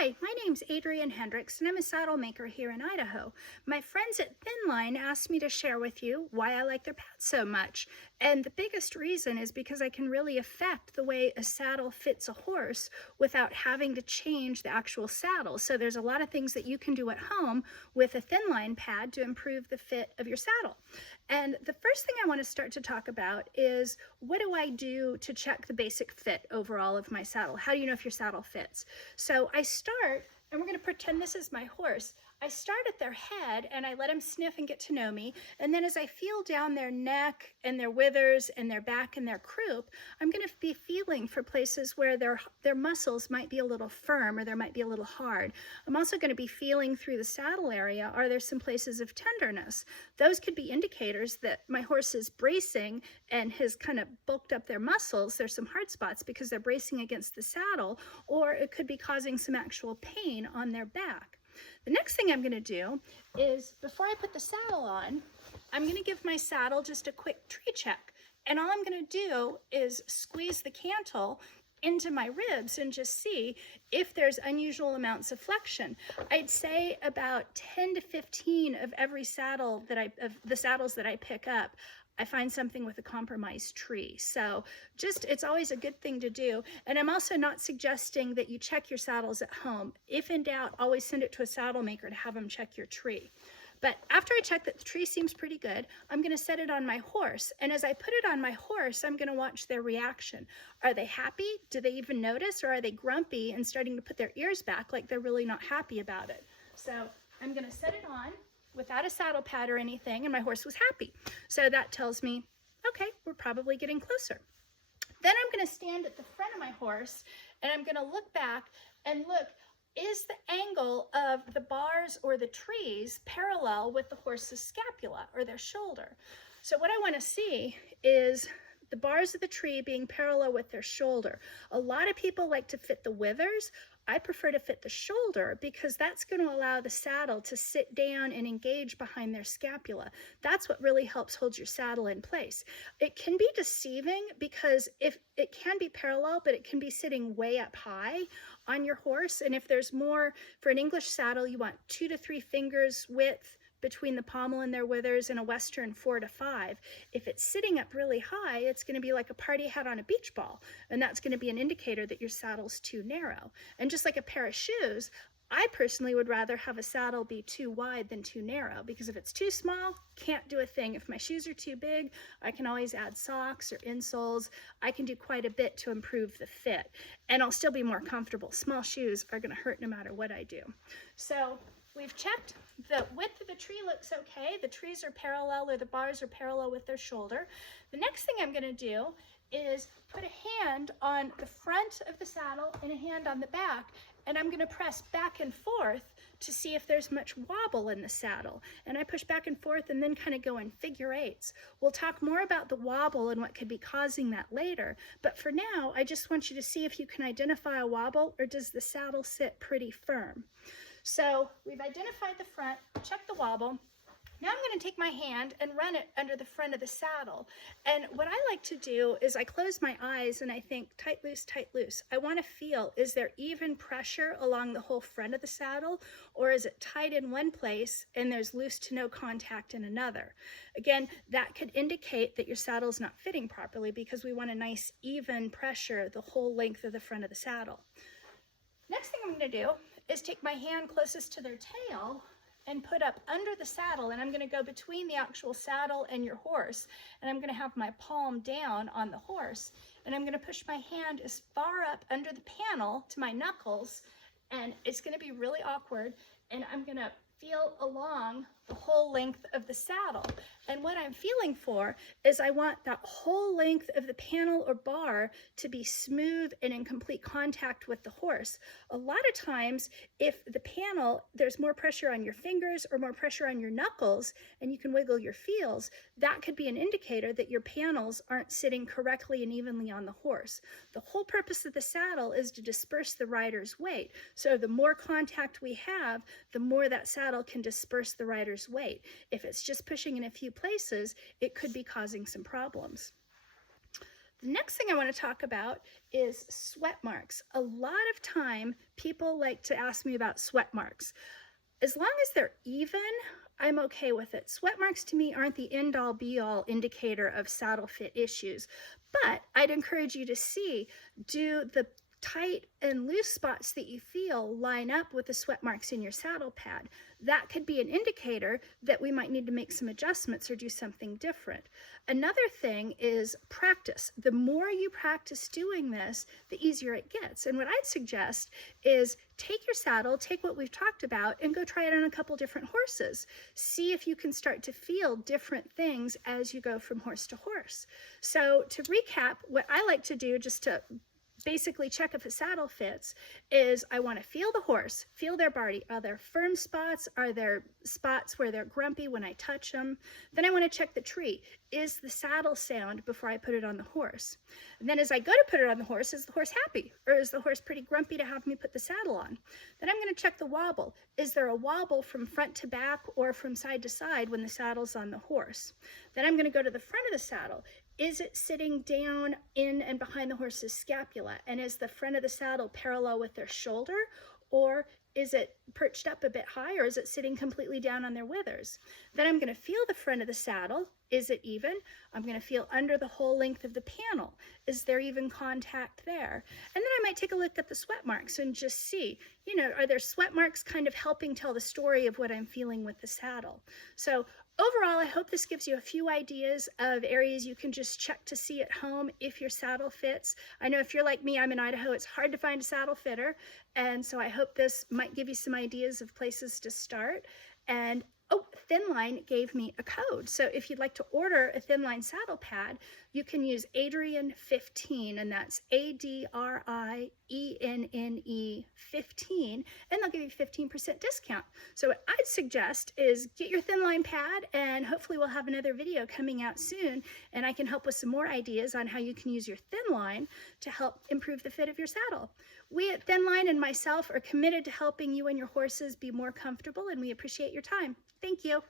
Hi, my name's Adrienne Hendricks, and I'm a saddle maker here in Idaho. My friends at Thinline asked me to share with you why I like their pads so much. And the biggest reason is because I can really affect the way a saddle fits a horse without having to change the actual saddle. So there's a lot of things that you can do at home with a Thinline pad to improve the fit of your saddle. And the first thing I want to start to talk about is, what do I do to check the basic fit overall of my saddle? How do you know if your saddle fits? So I start, and we're going to pretend this is my horse. I start at their head and I let them sniff and get to know me. And then as I feel down their neck and their withers and their back and their croup, I'm going to be feeling for places where their muscles might be a little firm or there might be a little hard. I'm also going to be feeling through the saddle area. Are there some places of tenderness? Those could be indicators that my horse is bracing and has kind of bulked up their muscles. There's some hard spots because they're bracing against the saddle, or it could be causing some actual pain on their back. The next thing I'm going to do is, before I put the saddle on, I'm going to give my saddle just a quick tree check. And all I'm going to do is squeeze the cantle into my ribs and just see if there's unusual amounts of flexion. I'd say about 10 to 15 of every saddle of the saddles that I pick up, I find something with a compromised tree. So it's always a good thing to do. And I'm also not suggesting that you check your saddles at home. If in doubt, always send it to a saddle maker to have them check your tree. But after I check that the tree seems pretty good, I'm going to set it on my horse. And as I put it on my horse, I'm going to watch their reaction. Are they happy? Do they even notice? Or are they grumpy and starting to put their ears back like they're really not happy about it? So I'm going to set it on without a saddle pad or anything, and my horse was happy. So that tells me, okay, we're probably getting closer. Then I'm going to stand at the front of my horse and I'm going to look back and look, is the angle of the bars or the trees parallel with the horse's scapula or their shoulder? So what I want to see is the bars of the tree being parallel with their shoulder. A lot of people like to fit the withers. I prefer to fit the shoulder because that's going to allow the saddle to sit down and engage behind their scapula. That's what really helps hold your saddle in place. It can be deceiving because if it can be parallel, but it can be sitting way up high on your horse. And if there's more, for an English saddle, you want 2 to 3 fingers width between the pommel and their withers, and a Western 4 to 5. If it's sitting up really high, it's going to be like a party hat on a beach ball, and that's going to be an indicator that your saddle's too narrow. And just like a pair of shoes, I personally would rather have a saddle be too wide than too narrow, because if it's too small, can't do a thing. If my shoes are too big, I can always add socks or insoles. I can do quite a bit to improve the fit, and I'll still be more comfortable. Small shoes are going to hurt no matter what I do. So we've checked the width of the tree looks okay. The trees are parallel, or the bars are parallel with their shoulder. The next thing I'm going to do is put a hand on the front of the saddle and a hand on the back, and I'm going to press back and forth to see if there's much wobble in the saddle. And I push back and forth and then kind of go in figure eights. We'll talk more about the wobble and what could be causing that later, but for now, I just want you to see if you can identify a wobble, or does the saddle sit pretty firm. So we've identified the front, checked the wobble. Now I'm going to take my hand and run it under the front of the saddle. And what I like to do is I close my eyes and I think tight, loose, tight, loose. I want to feel, is there even pressure along the whole front of the saddle, or is it tight in one place and there's loose to no contact in another? Again, that could indicate that your saddle's not fitting properly, because we want a nice even pressure the whole length of the front of the saddle. Next thing I'm going to do is take my hand closest to their tail and put up under the saddle, and I'm going to go between the actual saddle and your horse, and I'm going to have my palm down on the horse, and I'm going to push my hand as far up under the panel to my knuckles, and it's going to be really awkward, and I'm going to feel along the whole length of the saddle. And what I'm feeling for is I want that whole length of the panel or bar to be smooth and in complete contact with the horse. A lot of times, if the panel, there's more pressure on your fingers or more pressure on your knuckles, and you can wiggle your feels, that could be an indicator that your panels aren't sitting correctly and evenly on the horse. The whole purpose of the saddle is to disperse the rider's weight. So the more contact we have, the more that saddle can disperse the rider's weight. If it's just pushing in a few places, it could be causing some problems. The next thing I want to talk about is sweat marks. A lot of time people like to ask me about sweat marks. As long as they're even, I'm okay with it. Sweat marks to me aren't the end all be all indicator of saddle fit issues, but I'd encourage you to see, do the tight and loose spots that you feel line up with the sweat marks in your saddle pad? That could be an indicator that we might need to make some adjustments or do something different. Another thing is practice. The more you practice doing this, the easier it gets. And what I'd suggest is take your saddle, take what we've talked about, and go try it on a couple different horses. See if you can start to feel different things as you go from horse to horse. So to recap, what I like to do, just to basically check if a saddle fits, is I want to feel the horse, feel their body. Are there firm spots? Are there spots where they're grumpy when I touch them? Then I want to check the tree. Is the saddle sound before I put it on the horse? And then as I go to put it on the horse, is the horse happy? Or is the horse pretty grumpy to have me put the saddle on? Then I'm going to check the wobble. Is there a wobble from front to back or from side to side when the saddle's on the horse? Then I'm going to go to the front of the saddle. Is it sitting down in and behind the horse's scapula? And is the front of the saddle parallel with their shoulder? Or is it perched up a bit high, or is it sitting completely down on their withers? Then I'm going to feel the front of the saddle. Is it even? I'm going to feel under the whole length of the panel. Is there even contact there? And then I might take a look at the sweat marks and just see, are there sweat marks kind of helping tell the story of what I'm feeling with the saddle? So overall, I hope this gives you a few ideas of areas you can just check to see at home if your saddle fits. I know if you're like me, I'm in Idaho, it's hard to find a saddle fitter. And so I hope this might give you some ideas of places to start. And Thinline gave me a code. So if you'd like to order a Thinline saddle pad, you can use Adrienne15, and that's ADRIENNE 15, and they'll give you 15% discount. So what I'd suggest is get your Thinline pad, and hopefully we'll have another video coming out soon, and I can help with some more ideas on how you can use your Thinline to help improve the fit of your saddle. We at Thinline and myself are committed to helping you and your horses be more comfortable, and we appreciate your time. Thank you.